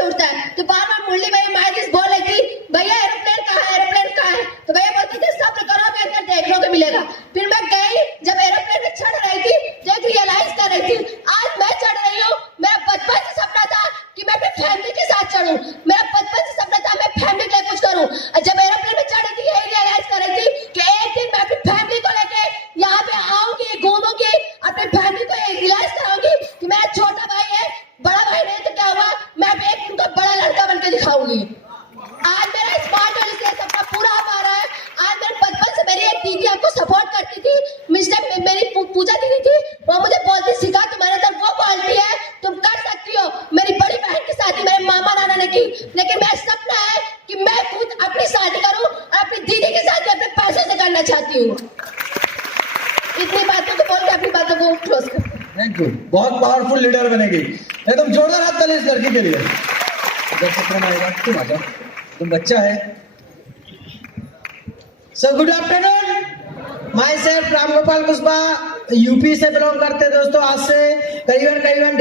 से उठता है तो बार बार मुरली भाई माइकिस बोल रही थी भैया एरोप्लेन कहाँ है, एरोप्लेन कहाँ है, तो भैया बोलती थी सब्र करो बेहतर देखने को मिलेगा। फिर मैं गई, जब एरोप्लेन में चढ़ रही थी जब रियलाइज कर रही थी आज मैं चढ़ रही हूँ। मेरा बचपन से सपना था कि मैं अपनी फैमिली के साथ चढ़ूं, मेरा बचपन से सपना था मैं फैमिली के लिए कुछ करूं। जब एरोप्लेन में चढ़ रही थी यही रियलाइज कर रही थी कि एक दिन मैं अपनी फैमिली को लेके यहाँ पे आऊंगी, घूमूंगी, अपनी फैमिली को रियलाइज कराऊंगी कि मेरा छोटा भाई है, बड़ा भाई नहीं तो क्या हुआ, मैं भी एक दिन को बड़ा लड़का बन के दिखाऊंगी। आज मेरा स्मार्ट वैली से सपना पूरा हो पा रहा है। आज मेरे बचपन से मेरी एक दीदी हमको सपोर्ट करती थी, मिस्टर मेरी पूजा दीदी थी, वो मुझे बोलती सिखा तुम्हारे अंदर वो क्वालिटी है, तुम कर सकती हो। मेरी बड़ी बहन की शादी मेरे मामा नाना ने की, लेकिन मेरा सपना है कि मैं खुद अपनी शादी करूं और अपनी दीदी की शादी अपने पैसों से करना चाहती हूँ। इतनी बातों को बोल के अपनी बातों को क्लोज कर। थैंक यू, बहुत पावरफुल लीडर बनेगी। एकदम जोरदार हाथ ताली इस लड़की के लिए। तुम आ जाओ, तुम बच्चा है। So good afternoon, my self Ram Gopal Kushwaha, UP से बिलोंग करते दोस्तों। आज से करीबन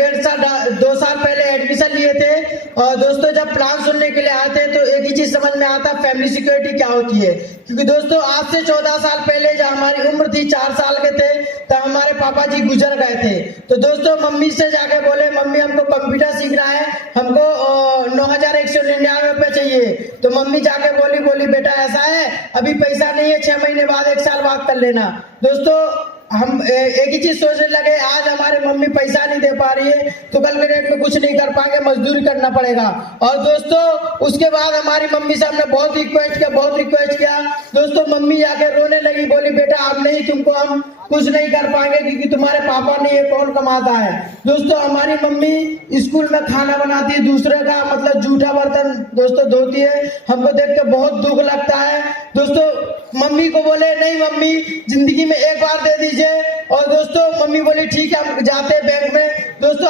2 साल पहले एडमिशन लिए थे और दोस्तों जब प्लान सुनने के लिए आए थे तो एक ही चीज समझ में आता फैमिली सिक्योरिटी क्या होती है। क्योंकि दोस्तों आज से 14 साल पहले जब हमारी उम्र थी 4 साल के थे तब हमारे पापा जी गुजर गए थे। तो दोस्तों मम्मी से जाके बोले मम्मी हमको कंप्यूटर सीखना है, हमको 9,199 रुपए चाहिए। तो मम्मी जाके बोली बेटा ऐसा है अभी पैसा नहीं है, 6 महीने बाद 1 साल बाद कर लेना। दोस्तों हम एक ही चीज सोचने लगे, आज हमारे मम्मी पैसा नहीं दे पा रही है तो कल के डेट में कुछ नहीं कर पाएंगे, मजदूरी करना पड़ेगा। और दोस्तों उसके बाद हमारी मम्मी से हमने बहुत रिक्वेस्ट किया। दोस्तों मम्मी जाके रोने लगी, बोली बेटा अब नहीं, तुमको हम कुछ नहीं कर पाएंगे क्योंकि तुम्हारे पापा नहीं है, कौन कमाता है। दोस्तों हमारी मम्मी स्कूल में खाना बनाती है, दूसरे का मतलब जूठा बर्तन दोस्तों धोती है। हमको देख के बहुत दुख लगता है। दोस्तों मम्मी को बोले नहीं मम्मी जिंदगी में एक बार दे दीजिए, और दोस्तों मम्मी बोली ठीक है हम जाते हैं बैंक में। दोस्तों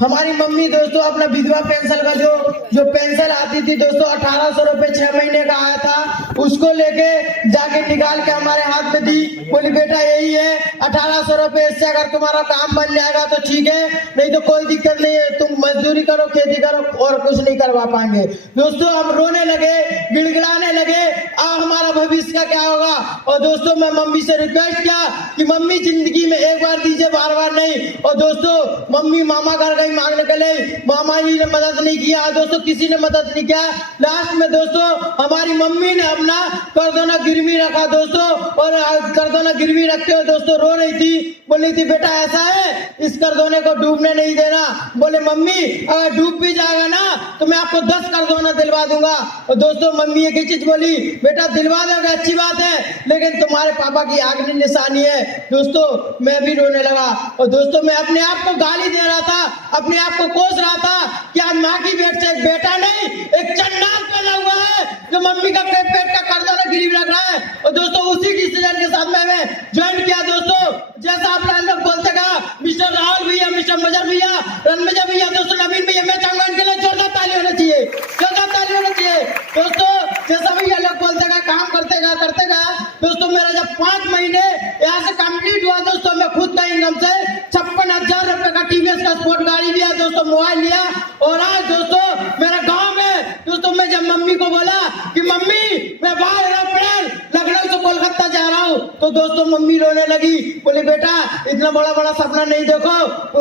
हमारी मम्मी दोस्तों अपना विधवा पेंशन का जो पेंशन आती थी दोस्तों 1800 रुपए 6 महीने का आया था, उसको लेके जाके निकाल के हमारे हाथ में दी, बोली बेटा यही है 1800 रुपए, इससे अगर तुम्हारा काम बन जाएगा तो ठीक है, नहीं तो कोई दिक्कत नहीं है, तुम मजदूरी करो, खेती करो और कुछ नहीं करवा पाएंगे। दोस्तों हम रोने लगे, गिड़गिड़ाने लगे, हमारा भविष्य का क्या होगा। और दोस्तों मैं मम्मी से रिक्वेस्ट किया कि मम्मी जिंदगी में एक बार दीजिए, बार बार नहीं। और दोस्तों मम्मी मामा घर गई मांगने के लिए, मामा जी ने मदद नहीं किया, दोस्तों किसी ने मदद नहीं किया। लास्ट में दोस्तों हमारी मम्मी ने अपना करदोना गिरवी रखा दोस्तों, और करदोना गिरवी रखते हुए दोस्तों रो रही थी, बोली थी बेटा ऐसा है इस करदोने को डूबने नहीं देना। बोले मम्मी अगर डूब भी जाएगा ना तो मैं आपको 10 करदोना दिलवा दूंगा। और दोस्तों मम्मी एक ही चीज बोली बेटा दिलवा दोगे अच्छी बात है, लेकिन तुम्हारे पापा की आखिरी निशानी है। दोस्तों मैं भी रोने लगा, और दोस्तों मैं अपने आप को गाली दे रहा था, अपने आप को कोस रहा था कि आज माँ की पेट से एक बेटा नहीं एक चंडाल पैदा हुआ है जो मम्मी का पेट का करदोना गिरवी रख रहा है। और दोस्तों उसी डिसीजन के साथ मैंने ज्वाइन किया। दोस्तों जैसा आप लोग बोलते कहा मिस्टर राहुल भैया, मिस्टर मजर भैया, रणमजा भैया, दोस्तों नवीन भैया, मैं चाहूंगा इनके लिए जोरदार ताली होनी चाहिए, जोरदार ताली होनी चाहिए। दोस्तों जैसा भैया लोग बोलते गए काम करते गए दोस्तों मेरा जब 5 महीने यहाँ से कंप्लीट हुआ दोस्तों मैं खुद का इनकम से 56,000 रुपए का टीवीएस का स्पोर्ट गाड़ी लिया दोस्तों, मोबाइल लिया। और आज दोस्तों मेरा गाँव में दोस्तों मैं जब मम्मी को बोला कि मम्मी मैं बाहर एरोप्लेन लखनऊ से कोलकाता जा रहा हूँ, तो दोस्तों मम्मी रोने लगी, बोले बेटा इतना बड़ा सपना नहीं देखो,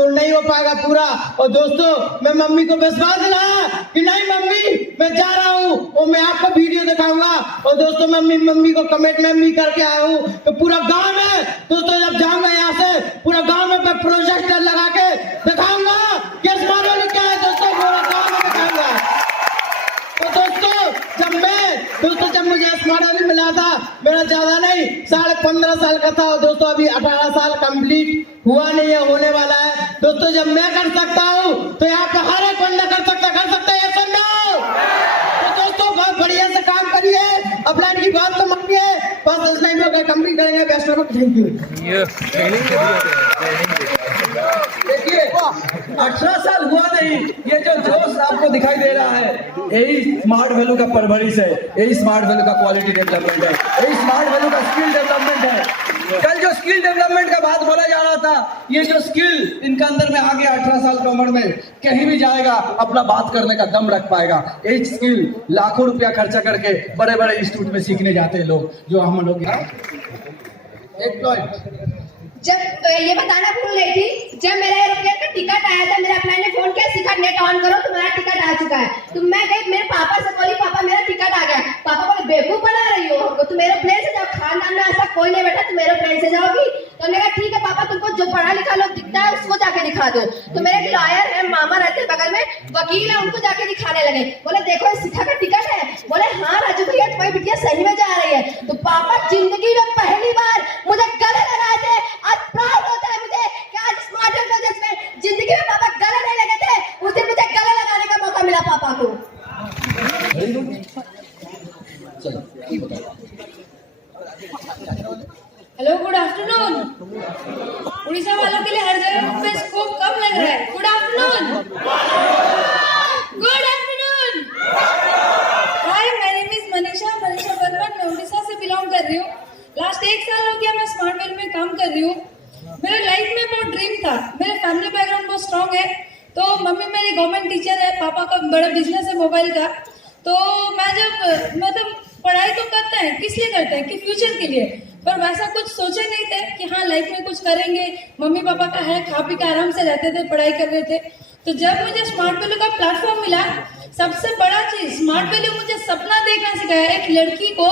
नहीं हो पाएगा पूरा। और दोस्तों मैं मम्मी को विश्वास दिलाया कि नहीं मम्मी मैं जा रहा हूँ और मैं आपको वीडियो दिखाऊंगा। और दोस्तों मम्मी को कमिटमेंट भी करके आया हूँ, तो पूरा गांव में दोस्तों जब जाऊंगा यहाँ से पूरा गांव में मैं प्रोजेक्टर लगा के दिखाऊंगा कि स्मार्ट वैली क्या है दोस्तों, पूरा गांव में दिखाऊंगा। तो दोस्तों जब मुझे स्मार्ट वैली मिला था मेरा ज्यादा नहीं 15.5 साल का था, और दोस्तों अभी 18 साल कंप्लीट हुआ नहीं है, होने वाला है। दोस्तों जब मैं कर सकता हूँ तो यहाँ पे हर एक बंदा कर सकता है, ये सुन लो। तो दोस्तों बहुत बढ़िया से काम करिए, अपलाइन की बात तो मानिए, बस इतना ही लोग कंप्लीट करेंगे। Best of luck, thank you. देखिए 18 साल हुआ नहीं, ये जो जोश आपको दिखाई दे रहा है यही स्मार्ट वैल्यू का परवरिश है, यही स्मार्ट वैल्यू का क्वालिटी डेवलपमेंट है, यही स्मार्ट वैल्यू का स्किल डेवलपमेंट है। कल जो स्किल डेवलपमेंट का बात बोला जा रहा था, ये जो स्किल इनका अंदर में आ गया 18 साल की उम्र में, कहीं भी जाएगा अपना बात करने का दम रख पाएगा। एक स्किल लाखों रुपया खर्चा करके बड़े बड़े इंस्टीट्यूट में सीखने जाते हैं लोग, जो हम लोग यहाँ। एक पॉइंट जब ये बताना भूल गई थी, जब मेरा एरोप्लेन का टिकट आया था, मेरे अपने ने फोन किया, शिखा नेट ऑन करो, तुम्हारा टिकट आ चुका है। तो मैं गई मेरे पापा से बोली, पापा मेरा टिकट आ गया। पापा बोले बेवकूफ बना रही हो हमको, तुम एरोप्लेन से जाओ, खानदान में ऐसा कोई नहीं बैठा, तुम एरोप्लेन से जाओगी। तो मैंने कहा ठीक है पापा, तुमको जो पढ़ा लिखा लोग दिखता है उसको जाके दिखा दो। तो मेरे एक लॉयर है, मामा रहते हैं बगल में, वकील है, उनको जाके दिखाने लगे। बोले देखो शिखा का टिकट है। बोले हाँ राजू भैया तुम्हारी बिटिया सही में जा रही है। तो पापा जिंदगी में पहली बार मुझे गले लगाए थे। आज प्राउड होता है मुझे कि आज स्मार्ट प्रोजेक्ट में जिंदगी में पापा गले नहीं लगे थे, उस दिन मुझे गले लगाने का मौका मिला पापा को। Hello, good afternoon. उड़ीसा वालों के लिए हर जगह पे स्कोप कम लग रहा है। Good afternoon, good afternoon. Hi, my name is Manisha Varman. मैं उड़ीसा से बिलोंग कर रही हूँ। लास्ट 1 साल हो गया मैं स्मार्ट वेल में काम कर रही हूँ। मेरे लाइफ में बहुत ड्रीम था। मेरे फैमिली बैकग्राउंड बहुत स्ट्रॉन्ग है। तो मम्मी मेरी गवर्नमेंट टीचर है, पापा का बड़ा बिजनेस है मोबाइल का। तो मैं जब मतलब पढ़ाई तो करते हैं, किस लिए करते हैं कि फ्यूचर के लिए, पर वैसा कुछ सोचे नहीं थे कि हाँ लाइफ में कुछ करेंगे। मम्मी पापा का है, खा पी के आराम से रहते थे, पढ़ाई कर रहे थे। तो जब मुझे स्मार्ट वैल्यू का प्लेटफॉर्म मिला, सबसे बड़ा चीज स्मार्ट वैल्यू मुझे सपना देखना सिखाया। एक लड़की को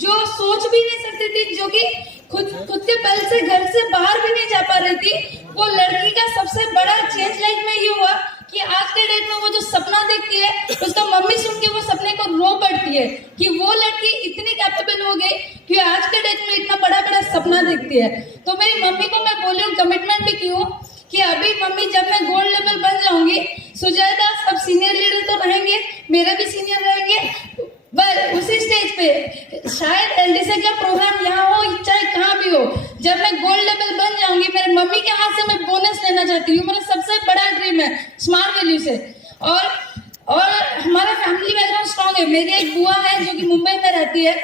जो सोच भी नहीं सकती थी, जो कि खुद के बल से घर से बाहर भी नहीं जा पा रही थी, वो लड़की का सबसे बड़ा चेंज लाइफ में ये हुआ कि आज के डेट में वो जो सपना देखती है, उसका मम्मी सुन के वो सपने को रो पड़ती है कि वो लड़की इतनी कैपेबल हो गई कि आज के डेट में इतना बड़ा बड़ा सपना देखती है। तो मेरी मम्मी को मैं बोली हूँ, कमिटमेंट भी की हूँ कि अभी मम्मी जब मैं गोल्ड लेवल बन जाऊंगी, सुजाता सब सीनियर लीडर तो रहेंगे, मेरा भी सीनियर रहेंगे, बस उसी स्टेज पे शायद एलडीसी का प्रोग्राम यहाँ हो चाहे कहाँ भी हो, जब मैं गोल्ड लेवल बन जाऊंगी, मेरे मम्मी के हाथ से मैं बोनस लेना चाहती हूँ। मेरा सबसे बड़ा ड्रीम है स्मार्ट वैल्यू से। और हमारा फैमिली बैकग्राउंड स्ट्रॉन्ग है। मेरी एक बुआ है जो कि मुंबई में रहती है।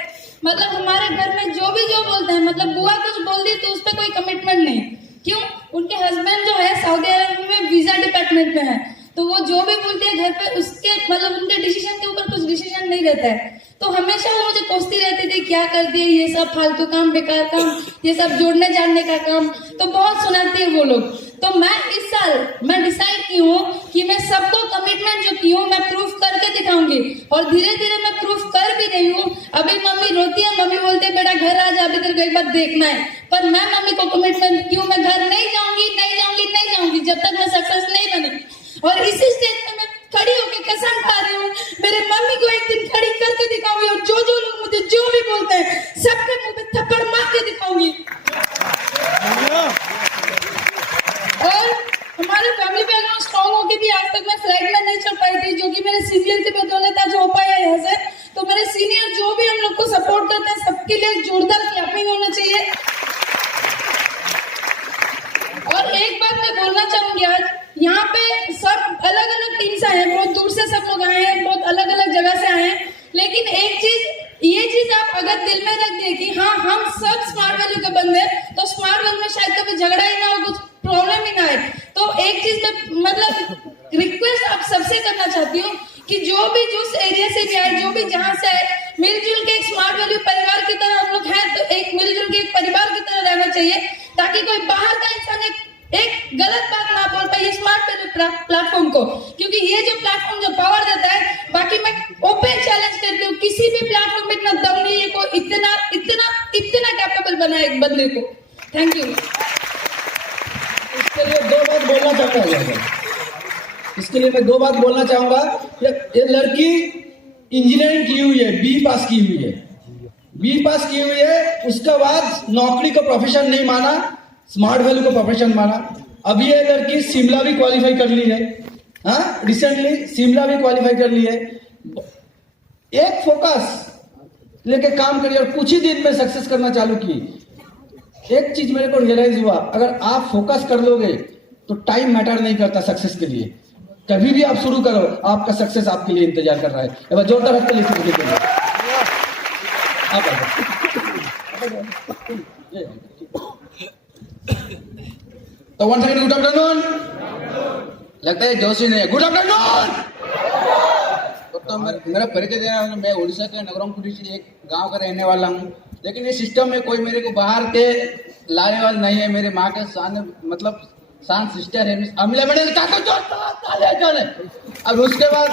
मतलब हमारे घर में जो बोलते हैं, मतलब बुआ कुछ बोल दी तो उस पर कोई कमिटमेंट नहीं। क्यों? उनके हस्बैंड जो है सऊदी अरब में वीजा डिपार्टमेंट में है, तो वो जो भी बोलते हैं घर पे उसके मतलब उनके डिसीजन के ऊपर कुछ डिसीजन नहीं रहता है। तो हमेशा वो मुझे कोसती रहती थी, क्या कर दिए ये सब फालतू काम, बेकार काम, ये सब जोड़ने जानने का काम, तो बहुत सुनाती है वो लोग। तो मैं इस साल मैं डिसाइड की हूँ कि मैं सबको कमिटमेंट जो की हूँ मैं प्रूफ करके दिखाऊंगी, और धीरे धीरे मैं प्रूफ कर भी रही हूँ। अभी मम्मी रोती है, मम्मी बोलते है बेटा घर आ जा, अभी तेरे को एक बार देखना है, पर मैं मम्मी को कमिटमेंट की हूँ मैं घर नहीं जाऊंगी जब तक मैं सक्सेस नहीं बनी। और इसी स्टेज पे मैं खड़ी होकर कसम खा रही हूँ, मेरे मम्मी को एक दिन खड़ी करके दिखाऊंगी, और जो लोग मुझे जो भी बोलते हैं सबके मुंह पे थप्पड़ मार के दिखाऊंगी। और हमारे फैमिली बैकग्राउंड स्ट्रॉन्ग होके भी आज तक मैं फ्लैग में नहीं चढ़ पाई थी, जो कि मेरे सीनियर की बदौलत आज हो पाया यहाँ से। तो मेरे सीनियर जो भी हम लोग को सपोर्ट करते हैं, सबके लिए जोरदार क्लैपिंग होना चाहिए। और एक बात मैं बोलना चाहूंगी, आज यहाँ पे सब अलग अलग टीम से आए हैं, बहुत दूर से सब लोग आए हैं, बहुत अलग अलग जगह से आए हैं, लेकिन एक चीज ये चीज आप अगर दिल में रख दे कि हाँ हम सब स्मार्ट वैल्यू के बंदे, तो स्मार्ट वैल्यू में शायद कभी झगड़ा ही ना हो, कुछ प्रॉब्लम ही ना आए। तो एक चीज मैं मतलब रिक्वेस्ट आप सबसे करना चाहती हूँ कि जो भी जिस एरिया से भी आए, जो भी जहाँ से आए, मिलजुल के एक स्मार्ट वैल्यू परिवार की तरह हम लोग हैं, तो एक मिलजुल के एक परिवार की तरह रहना चाहिए, ताकि कोई बाहर का इंसान एक गलत बात ना बोल पाए स्मार्ट वैल्यू प्लेटफॉर्म को, क्योंकि ये जो प्लेटफॉर्म जो पावर देता है, बाकी मैं ओपन चैलेंज करती हूँ, किसी भी प्लेटफॉर्म में इतना दम नहीं है कोई इतना कैपेबल बनाए एक बंदे को। Thank you. इसके लिए दो बात बोलना चाहूंगा। इसके लिए मैं दो बात बोलना चाहूंगा। ये लड़की इंजीनियरिंग की हुई है, बी पास की हुई है, उसके बाद नौकरी को प्रोफेशन नहीं माना, स्मार्ट वैल्यू को प्रोफेशन माना। अभी ये लड़की शिमला भी क्वालिफाई कर ली है, हाँ रिसेंटली शिमला भी क्वालिफाई कर ली है। एक फोकस लेके काम करिए और कुछ ही दिन में सक्सेस करना चालू की। एक चीज मेरे को रियलाइज हुआ, अगर आप फोकस कर लोगे तो टाइम मैटर नहीं करता सक्सेस के लिए। कभी भी आप शुरू करो, आपका सक्सेस आपके लिए इंतजार कर रहा है। एक बार जोरदार हाथ ताली के लिए। तो वन सेकंड, गुड आफ्टरनून। लगता है जोशी नहीं है। Good afternoon. तो मेरा परिचय देना, मैं उड़ीसा के नगरमपुरी से एक गांव का रहने वाला हूँ, लेकिन ये सिस्टम में कोई मेरे को बाहर के लाने वाला नहीं है। मेरे माँ के सामने मतलब शांत सिस्टर है अमिला मैडम चले। अब उसके बाद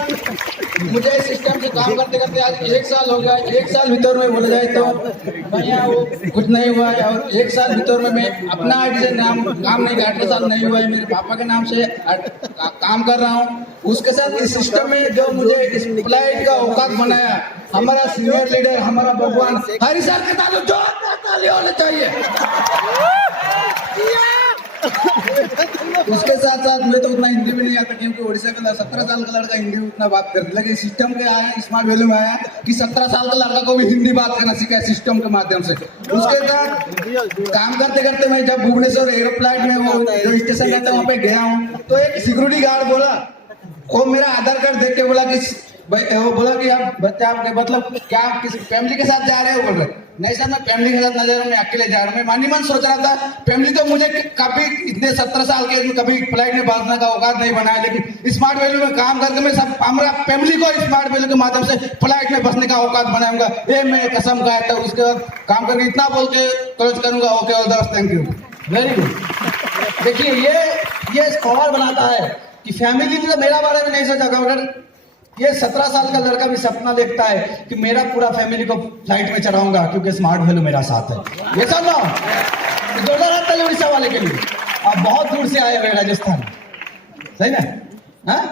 मुझे इस सिस्टम से काम करते करते आज 1 साल हो गया। 1 साल भीतर में बोला जाए तो भैया वो कुछ नहीं हुआ है, और 1 साल भीतर में मैं अपना आईडी से काम नहीं किया। 18 साल नहीं हुआ है, मेरे पापा के नाम से काम कर रहा हूँ। उसके साथ इस सिस्टम में जो मुझे इस फ्लाइट का औकात बनाया हमारा सीनियर लीडर, हमारा भगवान हरी सर के ताली होने चाहिए। उसके साथ साथ मुझे तो उतना हिंदी भी नहीं आता, क्योंकि उड़ीसा का 17 साल का लड़का हिंदी उतना बात करता, लेकिन सिस्टम के आया स्मार्ट वैल्यू में आया कि 17 साल का लड़का को भी हिंदी बात करना सीखा है सिस्टम के माध्यम से। उसके साथ काम करते करते मैं जब भुवनेश्वर एरोफ्लाइट में वो जो स्टेशन रहता है वहाँ पे गया हूँ, तो एक सिक्योरिटी गार्ड बोला, वो मेरा आधार कार्ड देख के बोला कि वो बोला कि आप बच्चा आपके मतलब क्या आप किसी फैमिली के साथ जा रहे हो? बोल रहे नहीं सर, मैं फैमिली के साथ ना जा रहा हूँ, मैं अकेले जा रहा हूँ। मैं मानी मन सोच रहा था फैमिली तो मुझे कभी इतने 17 साल के कभी फ्लाइट में बांधने का औकात नहीं बनाया, लेकिन स्मार्ट वैल्यू में काम करके मैं सब हमारा फैमिली को स्मार्ट वैल्यू के माध्यम से फ्लाइट में बसने का औकात बनाऊंगा, ये मैं कसम खाया था। उसके बाद काम करके इतना बोल के क्लोज करूंगा। Okay all the best, thank you. Very good. देखिए ये पावर बनाता है कि फैमिली ने तो मेरा बारे में नहीं सोचा, अगर ये 17 साल का लड़का भी सपना देखता है कि मेरा पूरा फैमिली को फ्लाइट में चढ़ाऊंगा क्योंकि स्मार्ट वैल्यू मेरा साथ है। ये सब ना जोरदार हाथ ताली उड़ीसा वाले के लिए। आप बहुत दूर से आए हुए राजस्थान, सही ना? हाँ,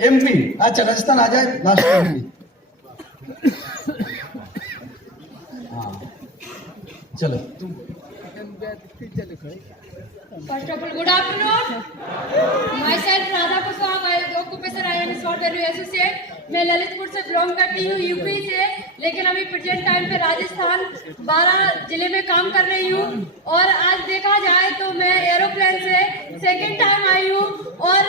एमपी। अच्छा राजस्थान आ जाए लास्ट में। हाँ चलो। First of all, good afternoon. Myself Radha Kuswaha, occupation I am Smart Value Associate. मैं ललितपुर से बिलोंग करती हूँ, यूपी से, लेकिन अभी प्रेजेंट टाइम पे राजस्थान 12 जिले में काम कर रही हूँ। और आज देखा जाए तो मैं एरोप्लेन से सेकंड टाइम आई हूँ, और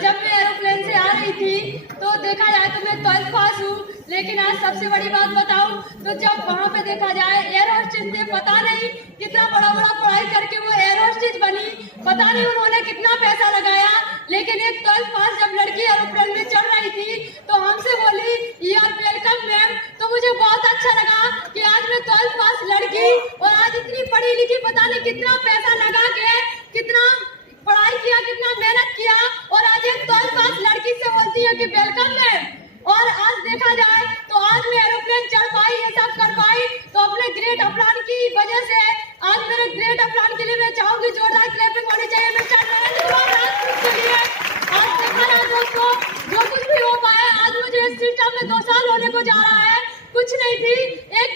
जब मैं एरोप्लेन से आ रही थी तो देखा जाए तो मैं 12th पास हूँ। लेकिन आज सबसे बड़ी बात बताऊं तो जब वहाँ पे देखा जाए एयर होस्टेस ने पता नहीं कितना बड़ा पढ़ाई करके वो एयर होस्टेस बनी, पता नहीं उन्होंने कितना पैसा लगाया, लेकिन एक 12th पास जब लड़की एरोप्लेन में चढ़ रही थी तो हमसे बोली यू आर वेलकम मैम। तो मुझे बहुत अच्छा लगा कि आज मैं 12th पास लड़की और आज इतनी पढ़ी लिखी, पता नहीं कितना पैसा लगा के कितना पढ़ाई किया, कितना मेहनत किया, और आज एक 12th पास लड़की से बोलती है कि वेलकम मैम। और आज देखा जाए तो आज मैं एरोप्लेन चढ़ पाई, ये सब कर पाई तो अपने ग्रेट अफलान की वजह से। आज मेरे ग्रेट अफलान के लिए मैं चाहूंगी जोरदार क्लैपिंग होनी चाहिए मिस्टर नरेंद्र कुमार के लिए। आज देखा ना दोस्तों, जो कुछ भी हो पाया, आज मुझे इस सिस्टम में 2 साल होने को जा रहा है। कुछ नहीं थी, एक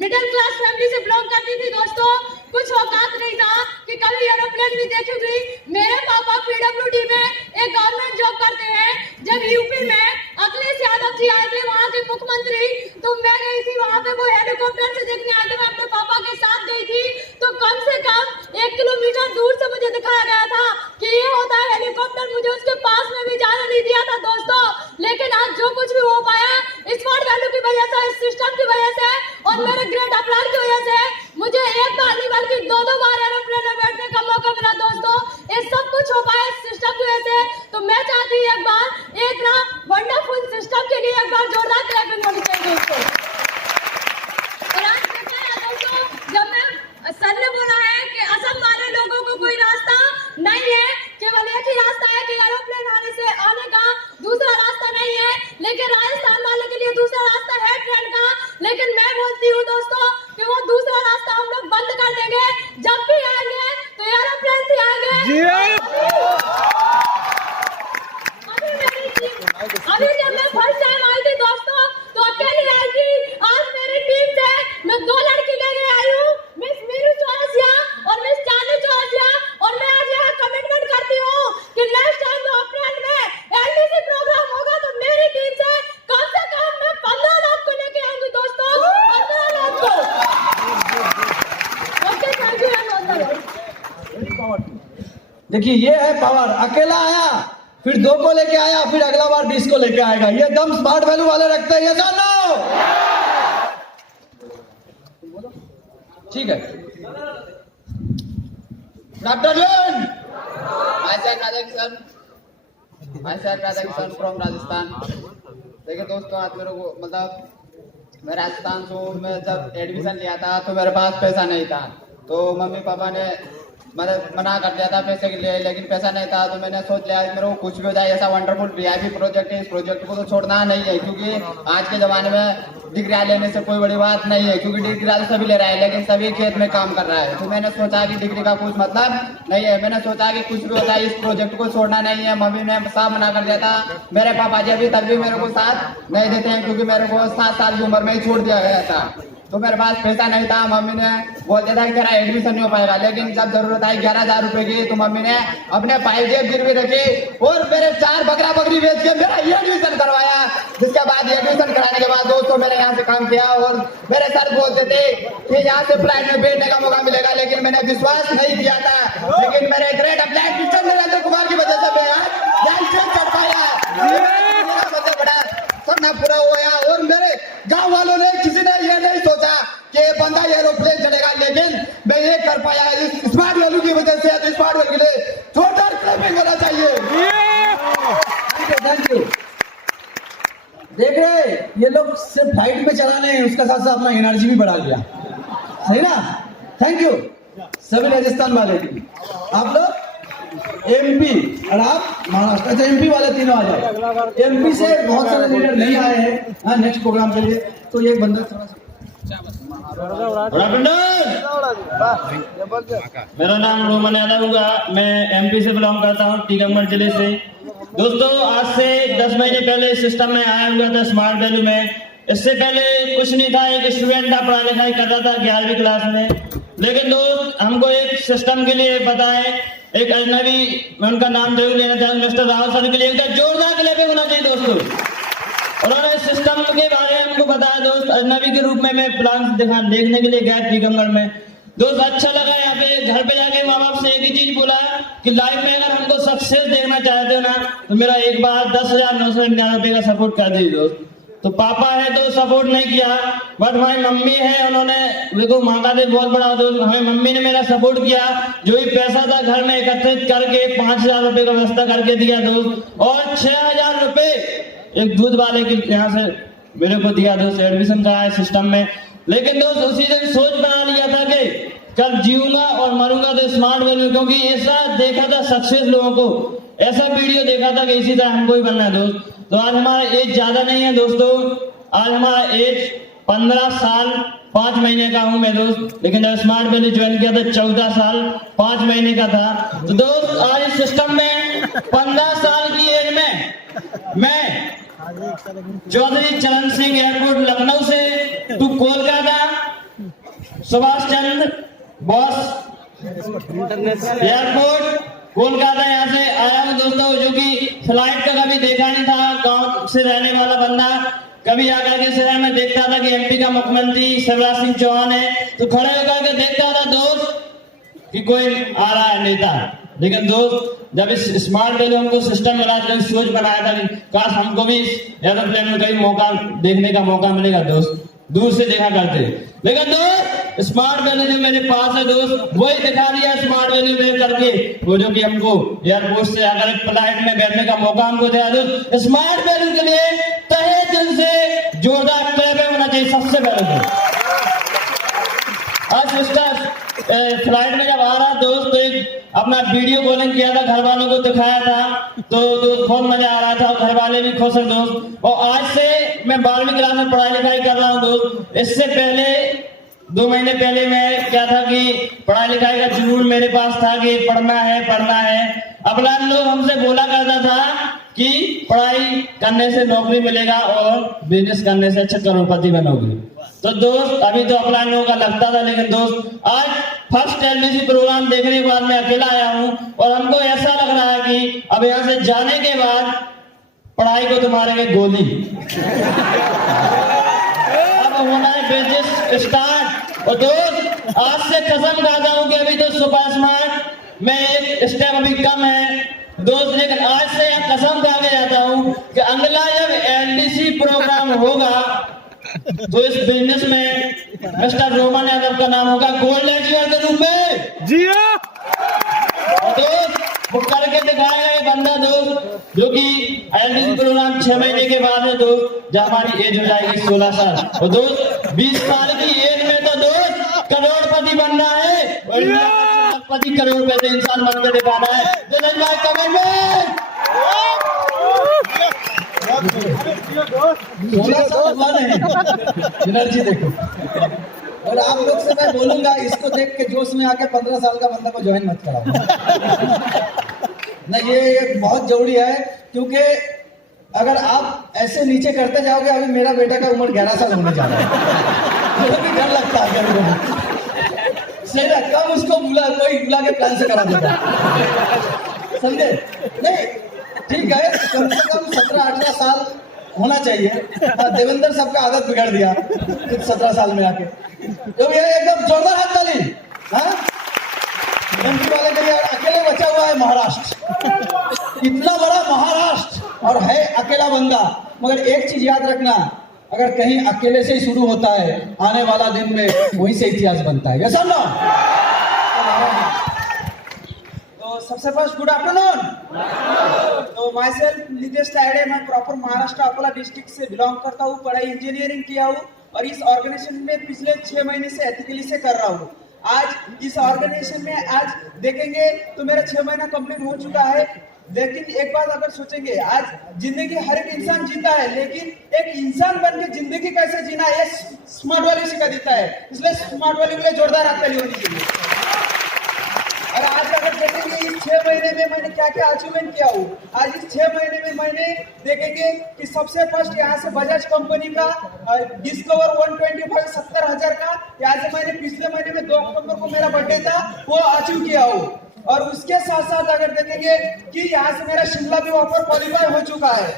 मिडिल क्लास फैमिली से बिलोंग करती थी दोस्तों, कुछ औकात नहीं था कि कभी एरोप्लेन भी देखूंगी। मेरे पापा पीडब्ल्यूडी में एक गवर्नमेंट जॉब करते हैं। जब यूपी में अखिलेश यादव जी आए थे वहाँ के मुख्यमंत्री, तो मैं गई थी वहाँ पे, वो हेलीकॉप्टर से देखने आए थे, मैं अपने पापा के साथ गई थी। तो कम से कम 1 किलोमीटर दूर से मुझे दिखाया गया था कि ये होता है हेलीकॉप्टर, मुझे उसके पास में भी जाने नहीं दिया था दोस्तों। लेकिन आज जो कुछ भी हो पाया स्मार्ट वैल्यू की वजह से, इस सिस्टम की वजह से और मेरे ग्रेट अप्लान की वजह से मुझे एक बार नहीं बल्कि 2-2 बार एरोप्लेन में बैठने का मौका मिला दोस्तों। ये सब कुछ हो पाया इस सिस्टम की वजह से। तो मैं चाहती हूँ एक बार एक ना वंडरफुल सिस्टम के लिए एक बार जोरदार क्लैपिंग होनी चाहिए दोस्तों। और आज देखा है दोस्तों, जब मैं सर ने बोला है कि असम वाले लोगों को कोई रास्ता नहीं है, केवल एक ही रास्ता है कि एरोप्लेन आने का, दूसरा रास्ता नहीं है। लेकिन राजस्थान वाले के लिए दूसरा रास्ता है ट्रेन का। लेकिन मैं बोलती हूँ दोस्तों कि वो दूसरा रास्ता हम लोग बंद कर देंगे। जब भी आएंगे तो एरोप्लेन से आएंगे। अभी जब मैं फर्स्ट टाइम आई थी दोस्तों तो अकेली आई थी। आज मेरी टीम से मैं 2 लड़की लेके आई हूँ, मिस मीरू चौरसिया और मिस चांदी चौरसिया। और मैं आज यहाँ कमिटमेंट करती हूँ कि नेक्स्ट टाइम जो अप्रैल में एलडीसी प्रोग्राम होगा तो मेरी टीम से कम मैं 15 लाख को लेके आऊंगी दोस्तों, 15 लाख को। Okay, thank you. देखिए ये है पावर। अकेला आया, फिर 2 को लेके आया, फिर अगला बार 20 को लेके आएगा। ये दम स्मार्ट वैल्यू वाले रखते हैं, यस और नो? ठीक है। Good afternoon. Radhakishan, my self Radhakishan from Rajasthan. देखिए दोस्तों, आज मेरे को मतलब मैं राजस्थान से हूँ। मैं जब एडमिशन लिया था तो मेरे पास पैसा नहीं था, तो मम्मी पापा ने मना कर दिया था पैसे के लिए, लेकिन पैसा नहीं था तो मैंने सोच लिया मेरे को कुछ भी हो जाए, ऐसा वंडरफुल वीआईपी प्रोजेक्ट है, इस प्रोजेक्ट को तो छोड़ना नहीं है, क्योंकि आज के जमाने में डिग्री लेने से कोई बड़ी बात नहीं है, क्योंकि डिग्री तो सभी ले रहा है लेकिन सभी खेत में काम कर रहा है। तो मैंने सोचा कि डिग्री का कुछ मतलब नहीं है, मैंने सोचा कि कुछ भी होता है इस प्रोजेक्ट को छोड़ना नहीं है। मम्मी ने साफ मना कर दिया था। मेरे पापा जी अभी तक भी मेरे को साथ नहीं देते हैं, क्योंकि मेरे को 7 साल की उम्र में ही छोड़ दिया गया था, तो मेरे पास पैसा नहीं था। मम्मी ने बोल दिया था कि तेरा एडमिशन नहीं हो पाएगा, लेकिन जब जरूरत आई 11,000 रुपए की तो मम्मी ने अपने 5 जेब गिरवी रखी और मेरे 4 बकरा बकरी बेच के मेरा एडमिशन करवाया। जिसके बाद एडमिशन कराने के बाद दोस्तों मैंने यहाँ से काम किया और मेरे सर बोलते थे कि यहाँ से फ्लाइट में बैठने का मौका मिलेगा, लेकिन मैंने विश्वास नहीं किया था। लेकिन मेरे great flight teacher Narendra Kumar की वजह से मैं यहाँ से कर पाया, बड़ा सपना पूरा हुआ। और मेरे गांव वालों ने किसी ने ये नहीं सोचा कि बंदा एरोप्लेन चलेगा, लेकिन मैं ये कर पाया इस स्मार्ट वैल्यू की वजह से। तो स्मार्ट वैल्यू के लिए जोरदार क्लैपिंग होना चाहिए। Thank you. देख रहे ये लोग सिर्फ फ्लाइट में चला रहे हैं, उसका साथ साथ अपना एनर्जी भी बढ़ा लिया, सही ना। थैंक यू सभी राजस्थान वाले की। आप लोग एमपी और आप महाराष्ट्र। अच्छा एमपी वाले तीनों आ जाओ। एमपी से बहुत सारे लीडर नहीं आए हैं हाँ नेक्स्ट प्रोग्राम के लिए, तो ये बंदा थोड़ा सा। मेरा नाम रोमन यादव होगा, मैं एमपी से बिलोंग करता हूँ, टीकमगढ़ जिले से। दोस्तों आज से 10 महीने पहले सिस्टम में आया हुआ था स्मार्ट वैल्यू में। इससे पहले कुछ नहीं था, एक स्टूडेंट था पढ़ाई लिखाई करता था 11वीं क्लास में। लेकिन दोस्त हमको एक सिस्टम के लिए बताएं, एक अजनबी, मैं उनका नाम जरूर लेना चाहूंगा, मिस्टर राहुल सर के लिए एक जोरदार क्लैपिंग होना चाहिए दोस्तों। उन्होंने सिस्टम के बारे में हमको बताया दोस्त। अजनबी के रूप में मैं प्लान देखने के लिए गया टीकमगढ़ में। दोस्त अच्छा लगा। यहाँ पे घर पे जाके माँ बाप से एक ही चीज बोला कि लाइफ में अगर हमको सक्सेस देखना चाहते हो ना तो मेरा एक बार 10,999 का सपोर्ट कर दीजिए दोस्त। तो पापा है तो सपोर्ट नहीं किया, बट हमारी मम्मी है उन्होंने देखो माँ का दिल बहुत बड़ा दोस्त, हमारी मम्मी ने मेरा सपोर्ट किया। जो भी पैसा था घर में एकत्रित करके 5,000 रुपए का व्यवस्था करके दिया दोस्त, और 6,000 रुपए एक दूध वाले के यहाँ से मेरे को दिया दोस्त, एडमिशन कराया सिस्टम में। लेकिन दोस्त उसी दिन सोच बना लिया था कि कल जीऊंगा और मरूंगा तो स्मार्ट वैल्यू, क्योंकि ऐसा देखा था सक्सेस लोगों को, ऐसा वीडियो देखा था कि इसी तरह हमको ही बनना है दोस्त। तो आज हमारा एज ज्यादा नहीं है दोस्तों, आज हमारा एज 15 साल 5 महीने का हूं मैं दोस्त, लेकिन जब स्मार्ट वैल्यू ज्वाइन किया था 14 साल 5 महीने का था। तो दोस्त आज इस सिस्टम में 15 साल की एज में मैं चौधरी चरण सिंह एयरपोर्ट लखनऊ से टू कोलकाता सुभाष चंद्र बॉस एयरपोर्ट कोलकाता यहाँ से आया हूँ दोस्तों, जो कि फ्लाइट का कभी देखा नहीं था। गांव से रहने वाला बंदा कभी आकर के शहर में देखता था कि एमपी का मुख्यमंत्री शिवराज सिंह चौहान है, तो खड़े होकर के देखता था दोस्त कि कोई आ रहा है नेता। लेकिन दोस्त जब इस स्मार्ट वैल्यू हमको सिस्टम मिला तो सोच बनाया था कि काश हमको भी एरोप्लेन में कहीं मौका देखने का मौका मिलेगा दोस्त, दूर से देखा करते। लेकिन दोस्त स्मार्ट वैल्यू जो मेरे पास है दोस्त वही दिखा दिया स्मार्ट वैल्यू में करके, वो जो कि हमको एयरपोर्ट से अगर फ्लाइट में बैठने का मौका हमको दिया दोस्त। स्मार्ट वैल्यू के लिए तहे दिल से जोरदार क्लैपिंग होना चाहिए सबसे पहले। आज सिस्टर फ्लाइट में जब आ रहा दोस्त तो एक अपना वीडियो कॉलिंग किया था, घर वालों को दिखाया था, तो दोस्त बहुत मजा आ रहा था, घर वाले भी खुश हैं दोस्त। और आज से मैं 12वीं क्लास में पढ़ाई लिखाई कर रहा हूँ दोस्त। इससे पहले 2 महीने पहले मैं क्या था कि पढ़ाई लिखाई का जुनून मेरे पास था कि पढ़ना है। अपना लोग हमसे बोला करता था कि पढ़ाई करने से नौकरी मिलेगा और बिजनेस करने से अच्छा करोड़पति बनोगे। तो दोस्त अभी तो अपना लोगों का लगता था, लेकिन दोस्त आज फर्स्ट एलडीसी प्रोग्राम देखने के बाद मैं अकेला आया हूँ और हमको ऐसा लग रहा है कि अब यहाँ से जाने के बाद पढ़ाई को तुम्हारे गोली अब होना है बिजनेस स्टार्ट। और दोस्त आज से कसम खाता हूँ कि अभी तो सुपर स्मार्ट में एक स्टेप अभी कम है दोस्त, लेकिन आज से यह कसम खा के जाता हूँ कि अगला जब एलडीसी प्रोग्राम होगा तो इस बिजनेस में मिस्टर रोमन यादव का नाम होगा गोल्ड अचीवर के रूप में। जी दोस्त वो करके दिखाएगा ये बंदा दोस्त, जो कि एलडीसी प्रोग्राम 6 महीने के बाद है दोस्त, जब हमारी एज हो जाएगी 16 साल, और दोस्त 20 साल की एज में तो दोस्त करोड़पति बनना है, और करोड़पति करोड़पति इंसान बन के दिखाना है। दिनेश भाई कमेंट 16 साल हुआ नहीं, एनर्जी देखो। और आप लोग से मैं बोलूंगा, इसको देख के जोश में आके 15 साल का बंदा को ज्वाइन मत कराओ। नहीं, ये बहुत जरूरी है, क्योंकि अगर आप ऐसे नीचे करते जाओगे, अभी मेरा बेटा का उम्र 11 साल होने जा रहा है, मुझे भी डर लगता है कभी सही ना, कब उसको कोई बुला के प्लान से करा देता, समझे? नहीं ठीक है, कम से कम 17-18 साल होना चाहिए। देवेंद्र सबका आदत बिगाड़ दिया 17 साल में आके, तो ये एकदम जोरदार हाथ ताली। एमपी वाले के लिए अकेले बचा हुआ है महाराष्ट्र, इतना बड़ा महाराष्ट्र और है अकेला बंदा। मगर एक चीज याद रखना, अगर कहीं अकेले से ही शुरू होता है, आने वाला दिन में वहीं से इतिहास बनता है। यस और नो? तो सबसे फर्स्ट गुड आफ्टरनून। तो माई सेल्फ नितेश तायडे, मैं प्रॉपर महाराष्ट्र अकोला डिस्ट्रिक्ट से बिलोंग करता हूँ, पढ़ाई इंजीनियरिंग किया हूँ और इस ऑर्गेनाइजेशन में पिछले 6 महीने से एथिकली से कर रहा हूँ। आज इस ऑर्गेनाइजेशन में आज देखेंगे तो मेरा 6 महीना कंप्लीट हो चुका है। लेकिन एक बात अगर सोचेंगे, आज जिंदगी हर एक इंसान जीता है, लेकिन एक इंसान बन के जिंदगी कैसे जीना है स्मार्ट वैल्यू सिखा देता है। इसलिए स्मार्ट वैल्यू के लिए जोरदार हाथ ताली होनी चाहिए। और आज अगर देखेंगे इस 6 महीने में मैंने क्या क्या अचीवमेंट किया हूँ, आज इस 6 महीने में मैंने देखेंगे कि सबसे फर्स्ट यहाँ से बजाज कंपनी का डिस्कवर 125 70,000 का, यहाँ से मैंने पिछले महीने में 2 अक्टूबर को मेरा बर्थडे था, वो अचीव किया हूँ। और उसके साथ साथ अगर देखेंगे कि यहाँ से मेरा शिमला भी ऑफर क्वालिफाई हो चुका है।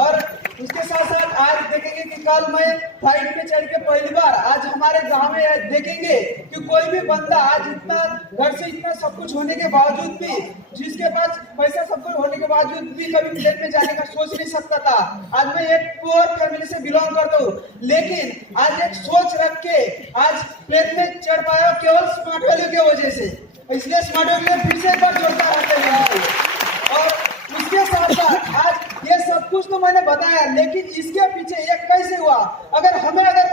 और उसके साथ साथ आज देखेंगे कि कल मैं फ्लाइट पे चढ़ के पहली बार आज हमारे गांव में देखेंगे कि कोई भी बंदा आज इतना घर से इतना सब कुछ होने के बावजूद भी, जिसके पास पैसा सब कुछ होने के बावजूद भी कभी प्लेन में जाने का सोच नहीं सकता था। आज मैं एक पुअर फैमिली से बिलोंग करता हूँ, लेकिन आज एक सोच रख के आज प्लेन में चढ़ पाया केवल स्मार्ट वैल्यू की वजह से। इसलिए स्मार्ट वैल्यू फिर से एक बार जोड़ता रहते हैं। और उसके साथ साथ आज ये सब कुछ तो मैंने बताया, लेकिन इसके पीछे ये कैसे हुआ। अगर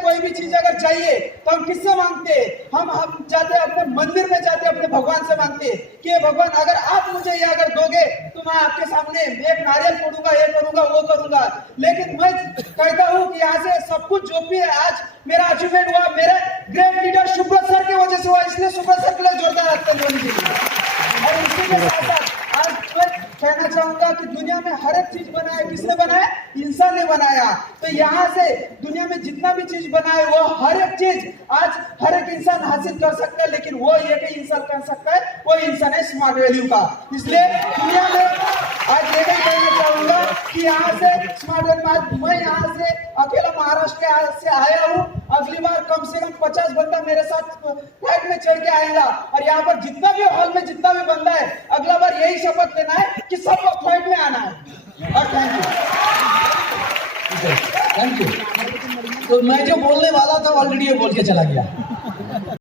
कोई भी चीज अगर चाहिए तो हम किससे मांगते? हम जाते अपने मंदिर में, जाते अपने भगवान से मांगते कि भगवान अगर आप मुझे ये अगर दोगे तो मैं आपके सामने एक नारियल फोड़ूंगा, ये करूंगा, वो करूंगा। लेकिन मैं कहता हूँ कि यहाँ से सब कुछ जो भी है आज मेरा अचीवमेंट हुआ मेरे ग्रेट लीडर सुब्रत सर की वजह से हुआ। इसलिए सुब्रत सर के लिए जोरदार हाथ ताली होनी चाहिए। और इसी के साथ साथ आज मैं कहना चाहूंगा कि दुनिया में हर एक चीज बनाया किसने बनाया? इंसान ने बनाया। तो यहाँ से दुनिया में जितना भी चीज बनाए वो हर एक चीज आज हर एक इंसान हासिल कर सकता है, लेकिन वो एक ही इंसान कर सकता है, वो इंसान है स्मार्ट वैल्यू का। इसलिए दुनिया में आज ये कहना चाहूंगा कि यहाँ से स्मार्ट वैल्यू, मैं यहाँ से अकेला महाराष्ट्र से आया हूँ। अगली बार कम से कम 50 बंदा मेरे साथ फ्लाइट में चढ़ के आएगा, और यहाँ पर जितना भी हॉल में जितना भी बंदा है, अगला बार यही शपथ लेना है कि सबको फ्लाइट में आना है। और थैंक यू। तो मैं जो बोलने वाला था ऑलरेडी ये बोल के चला गया।